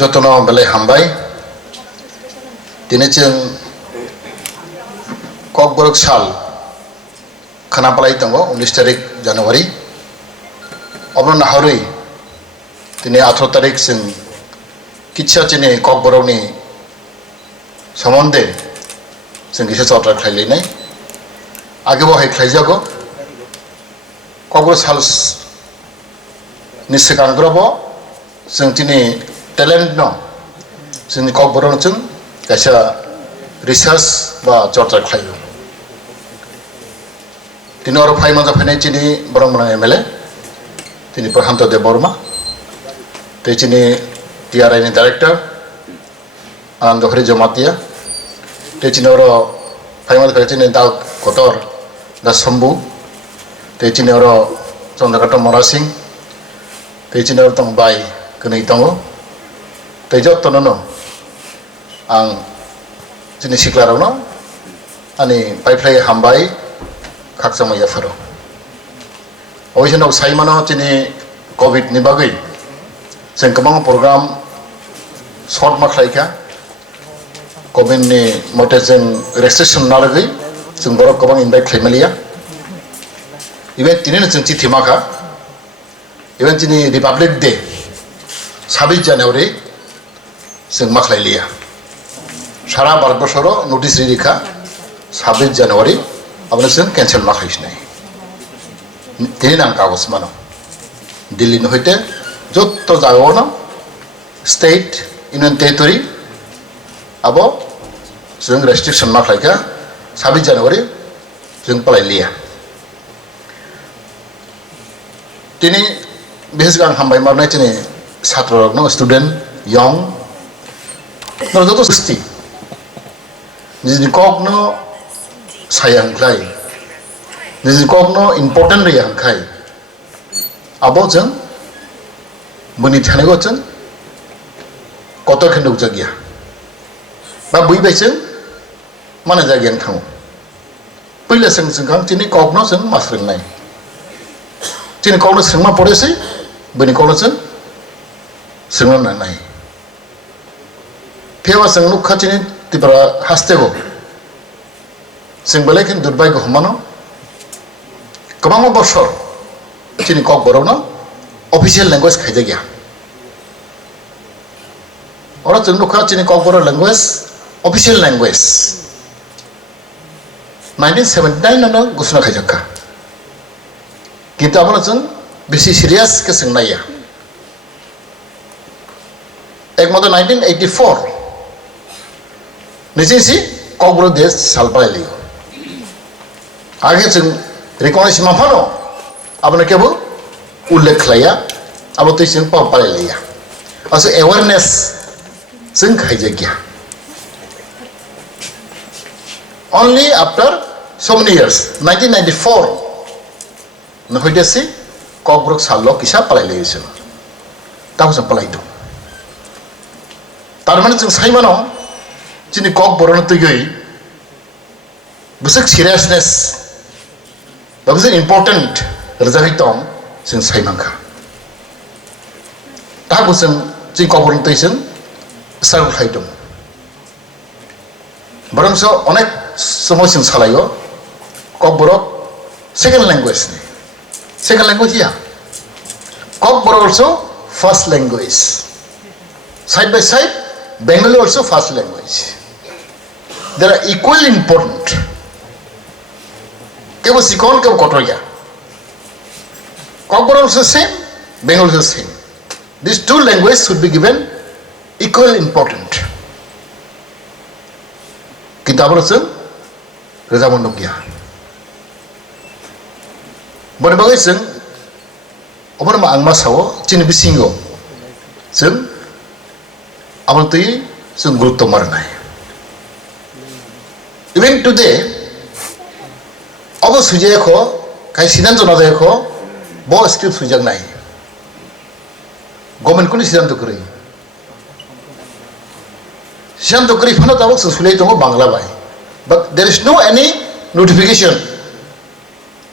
Jotono belai hambai tineceng Kokborok sal khana palai tango 19 tarik Januari obno naharui tini 18 tarik sing kitcha chini Kokborokni somonde sing gise chotra khlailei nai age bo hai khlaijago Kokborok sal nisekangrobo sing tini talent no sing Kokborok chung kaisa research ba chorcha khlaio tini oro phai manja phane chini borong borong MLA tini Prahanto de Borma te chini TRI ni director Anando Hari Jamatia te chini oro phai manja phane chini dal kotor da Sambu te chini oro Chondrakato Morasing te chini oro tong bai kenai tongo te jot tonono ang chini siklarong no ani paiplai hambai khakchama yafaro oisano saimano chini covid ni bagai sing kamang program short ma khlaika covid ni mote sing restriction na lagai sing borok kamang invite khlaimalia event tinina sing chithi makha event chini republic day 26 January sing ma khlailia সারা ভারতবর্ষেরও notice রেখা 26 জানুয়ারি আপনার সঙ্গে cancel না খাইস নাই তিনি নাম কাগজ মানো দিল্লি হইতে যত যাবো না স্টেট ইউনিয়ন টেরিটরি আবো जों রেস্ট্রিকশন না খাইকা 26 জানুয়ারি जों পালাইলিয়া তিনি বিশেষ গান হামবাই মারনাই তিনি ছাত্র রগ্ন স্টুডেন্ট ইয়ং যত সুস্থি Niji kokno sayang klai, niji kokno important riyang kai. Abo jeng, buni thane go jeng, kotor khenduk jagya. Ba bui bai jeng, mana jagyan thang. Pila seng kang chini kokno jeng masring nai. Chini kokno seng ma pore se, buni kokno jeng seng na nai. Phewa seng lukha chini tipara hastego sing balekin durbai go humano kamang boshor chini Kokborok no official language khaije gya ora chung lukha chini Kokborok language official language 1979 no gusna khaijakka kintu amra chung beshi serious ke sing naiya ekmato 1984 निजे Kokborok देश सालपाले लियो आगे जों recognise माफानो आपने केबो उल्लेख लाया अब तो जों पाले लिया also awareness जों खाइजे गया only after so many years 1994 नहैदेसी Kokborok सालो किसा पाले लियो जों ताव जों पाले दो तारमाने जों साइमानो chini Kokborok tugui busuk seriousness babusuk important rejaki tong sing saimangkha ta busung chini Kokborok tuisung sar khaidong barangso onek somoy sing salayo Kokborok second language ya Kokborok also first language side by side Bengali also first language. They are equally important. Kebo sikon kebo kotoya. Kokborok also same, Bengali also same. These two languages should be given equal important. Kitabor also rezaman nogya. Berbagai seng, obar ma angma sawo chini bisingo. Seng Abang tu sung gurutto marnai. Even today, abo sujai ko, kai siddhanto na dai ko, bo script sujak nai. Government kuni siddhanto kori. Siddhanto kori phano tabok sulai tongo Bangla bai. But there is no any notification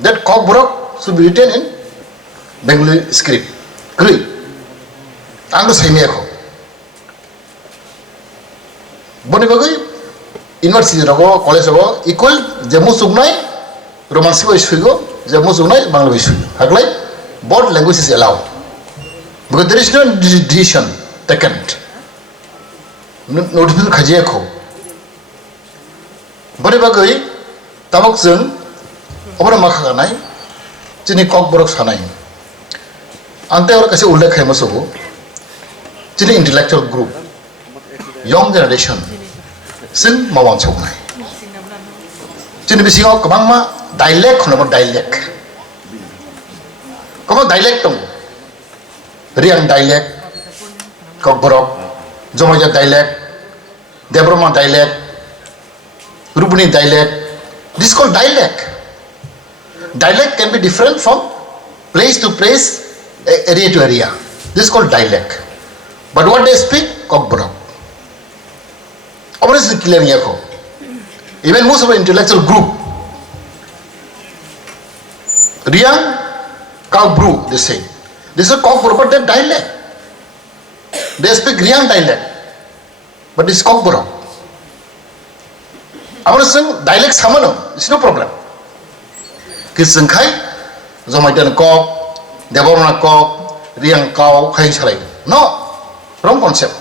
that Kokborok should be written in Bengali script. Kuri. Anglo saimi ko. boni bagai university rago college rago equal jemu sugnai romansi bai suigo jemu sugnai bangla bai suigo haglai both language is allowed because there is no decision taken notification khajiya kho boni bagai tabok jeng obra makha ganai chini kokborok sanai ante or kase ullekh khai masogo chini intellectual group young generation sin mawang chognai chini bisingo kabangma dialect khono dialect komo dialect tong riang dialect kokborok Jamatia dialect Debroma dialect Rupuni dialect. This is called dialect. Dialect can be different from place to place, area to area. This is called dialect. But what they speak, Kokborok. Obviously, clear yako. Even most of the intellectual group, Riang, Kaubru, they say. This is Kokborok, but they dialect. They speak Riang dialect, but this is Kokborok. Our dialect samano, it's no problem. Kisengkai, Jamatia kok, Deborah kok, Riang kau, Kai Salai. No, wrong concept.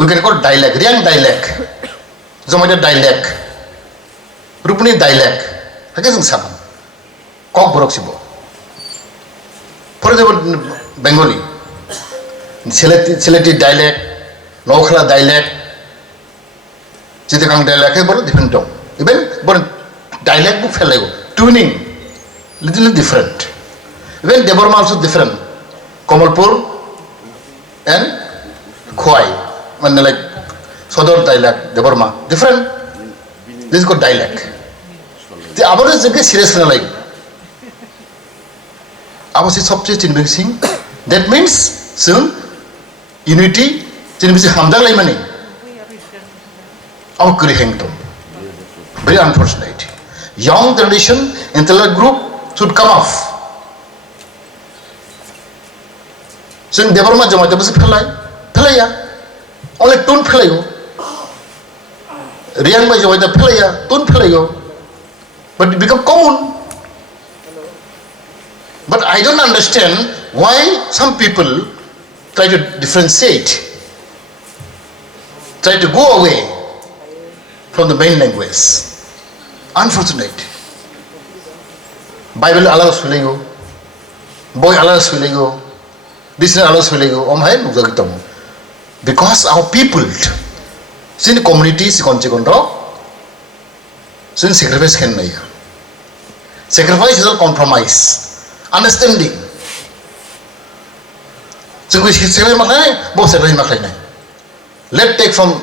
We can call dialect, Riang dialect, Jamatia dialect, Rupuni dialect. Hagasing saman. Kokborok sibo. For example, Bengali, Sileti dialect, Rwksakha dialect. Jitakang dialect is different tone. Even dialect book fellow tuning little different. Even Deborah also different. Komalpur and Khwai. When like Sodor dialect, Deborah different. This is called dialect. The other is a serious like. I was a subject in mixing. That means soon unity. Chinbisi Hamdal Limani. Very unfortunate. Young generation, intellectual group should come off. So in Deborah Jamatia was Pelaya. Only tune Pelayo. Riang by Jamatia Pelaya, tune Pelayo. But it become common. But I don't understand why some people try to differentiate, try to go away from the main language. Unfortunate. Bible allows filego, boy allows filego, this allows filego. Because our people, sin communities conchigondo, sin sacrifice can naya. Sacrifice is a compromise, understanding. So we sacrifice maklai, both sacrifice maklai. Let's take from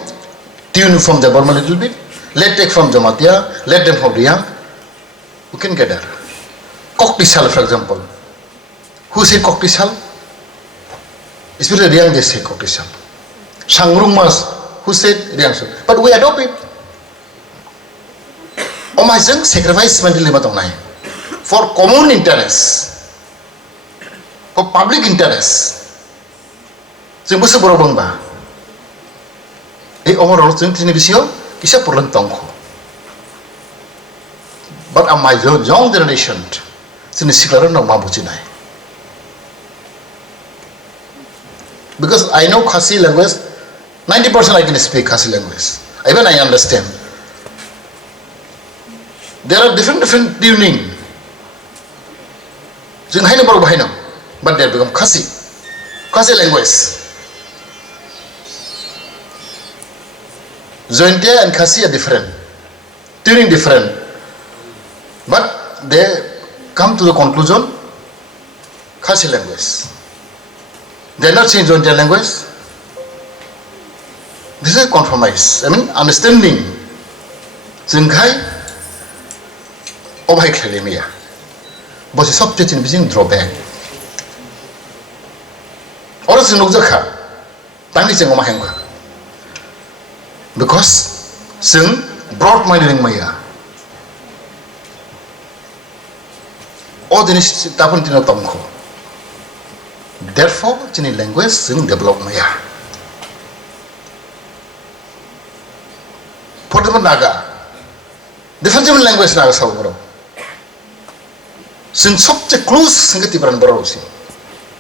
tune from the Burma a little bit. Let's take from Jamatia, let them from Riang. We can get there. Koktisal, for example. Who say Koktisal? Especially Riang, they say Koktisal. Sangrungmas, who said Riang? But we adopt it. Omazang sacrifice mentally for common interest, for public interest. So, what's the problem? Overall, kisah perlu tongko. But my young generation, sini sekarang nak mampu cinai. Because I know Khasi language, 90% I can speak Khasi language. Even I understand. There are different tuning. Jeng hai na baru bahai na, but they become Khasi language. Jamatia and Khasi are different, tuning different, but they come to the conclusion Khasi language. They are not saying Jamatia language. This is a compromise. I mean, understanding. Jengkai, obhai khalimia. But the subject in between drawback. Or is Rwksakha. Tangi jeng omahengka. Because sing brought my living maya. All the nish tapon tino tongko. Therefore, chini language sing develop maya. Naga. Different language Naga Sauboro. Since subject clues Singati Brand Borosi.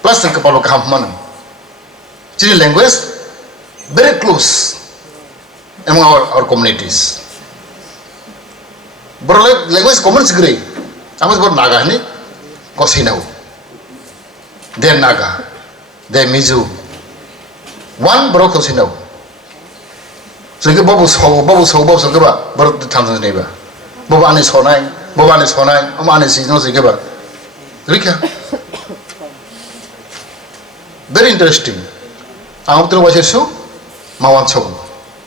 Plus the Kapalo Kampman. Chini language very close among our communities. But language common agree. I was about Naga, Kosino. They're Naga. They're Mizu. One broke Kosino. So you bubbles ho, but the Tanzan neighbor. Boban is Honai, Boban is Honai, Omanis is no Zigiba. Rika. Very interesting. I want to watch a show. Mawan show.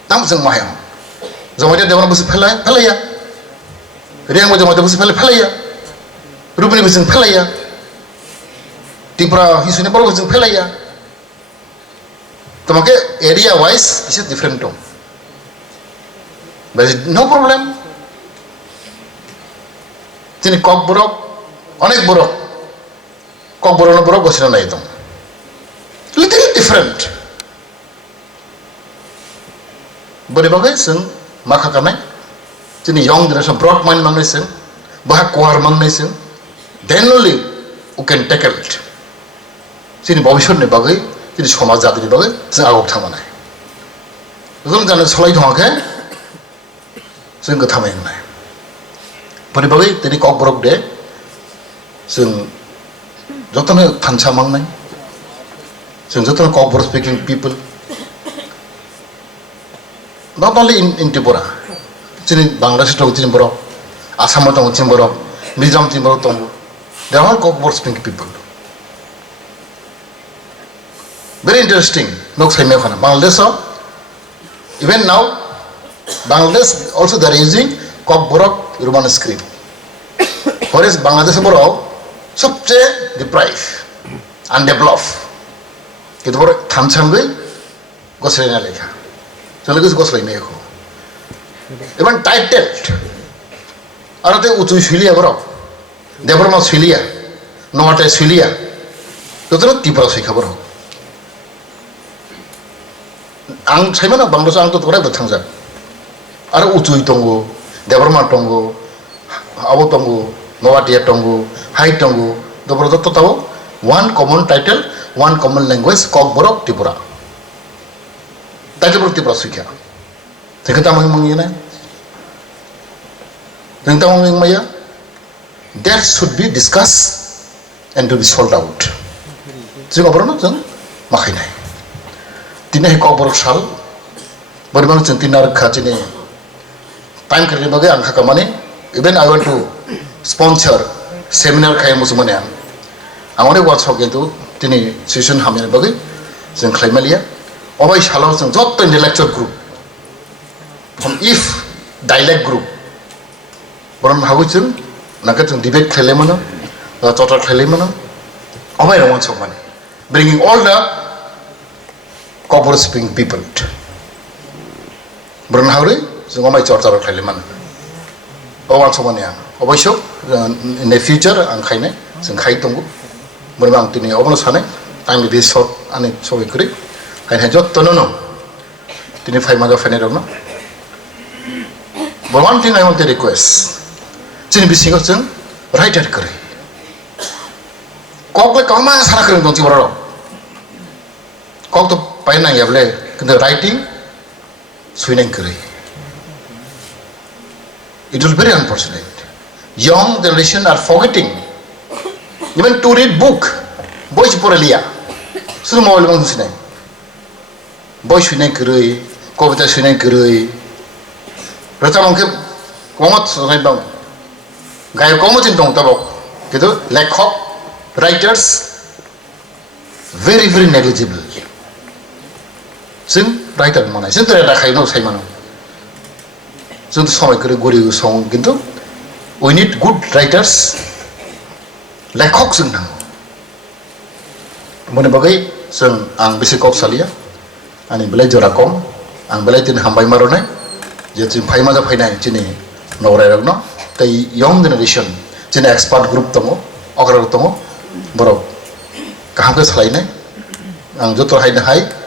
Tamsang Mayam. Zamatia de Wanabus Pelaya. Riang with the Matabus Pelaya. Rubin was in Pelaya. Tipra, he's in the was in Pelaya. Tomake area wise is a different tone. But no problem. Tini Kokborok, Onek Borok. Kokborok Borok was in a little different. But if I say, Makakame, Tini young generation brought my nation, Bahakwar nation, then only you can tackle it. Tini Bobishon Nebagi, Tini Shomazadi Nebagi, Zagok Tamane. Zungan is Holy Honke.ซึ่งก็ทำเองเลยพอดีบอกว่าทีนี้กอกบรกเดซึ่งยกตัวนี้ทันชามังนั่นซึ่งยกตัวนี้กอกบรก speaking people not only in Tripura ที่นี่บังกลาเทศตรงที่นี่บรกอาสามตรงที่นี่บรกมิโซรัมที่นี่บรกตรง they are all กอกบรก speaking people very interesting นกใส่เมฆนะบังกลาเทศ even now Bangladesh also they are using Kokborok Roman script. Whereas Bangladesh Borok subject deprived and developed. Itu baru thansangwe gosrena lekha. So lekha gosrena ekho. Even titled. Arate utu Swilia Borok. Deborma Swilia. Nomata Swilia. Itu tipra sikha Borok. Ang saya Bangladesh ang tu orang bertanggung. Ada ucui tunggu, deborma tunggu, awo tunggu, Mavatia tunggu, hai tunggu. Dobro to tahu one common title, one common language, Kokborok Tripura. Title Tripura sikha. Sekata mangi na. Sekata mangi maya. That should be discussed and to be solved out. Sehingga berapa jang makai nai. Tina Kokborok sal, bagaimana centenar kaji ni. Time kerja bagi angka kamane. Even I want to sponsor seminar kaya musuhnya. Amane workshop itu tini session hamil bagi. Jeng klaim liya. Obai shalau jeng jot intellectual group. From if dialect group. Baron hagu jeng nakat jeng debate klaim mana, total klaim mana. Obai workshop mana. Bringing all the Kokborok speaking people. Baron hagu so my church are Kaliman. Over Somania. Obasho in the future and Kaine, St. Kaitongo, Murang Tini Obonosane, time will be short and it so agree. I had just no. Tini 5 months of Fenedona. But one thing I want to request Chin Bissington, writer curry. Kokle Kama Sarakan don't you borrow. Kok to Paina Yable, the writing, Swinning curry. It was very unfortunate. Young generation are forgetting even to read book. Boys porelia. Sudah mau lewat sini. Boys sini kerui, kobita sini kerui. Rata mungkin komat serai bang. Gaya komat itu tabok. Gitu, lack of writers very negligible. Sin writer mana? Sin terada kaino saya mana? So the song guru song gintu. We need good writers like Cox in them. Mone bagai seng ang bisi Cox salia, ani belai jorakom, ang belai tin hambai marone, jadi phai maja phai nai cini norai ragno. Tai young generation cini expert group tongo, okra tongo, borok kaham ke salai nai, ang jotor hai nai.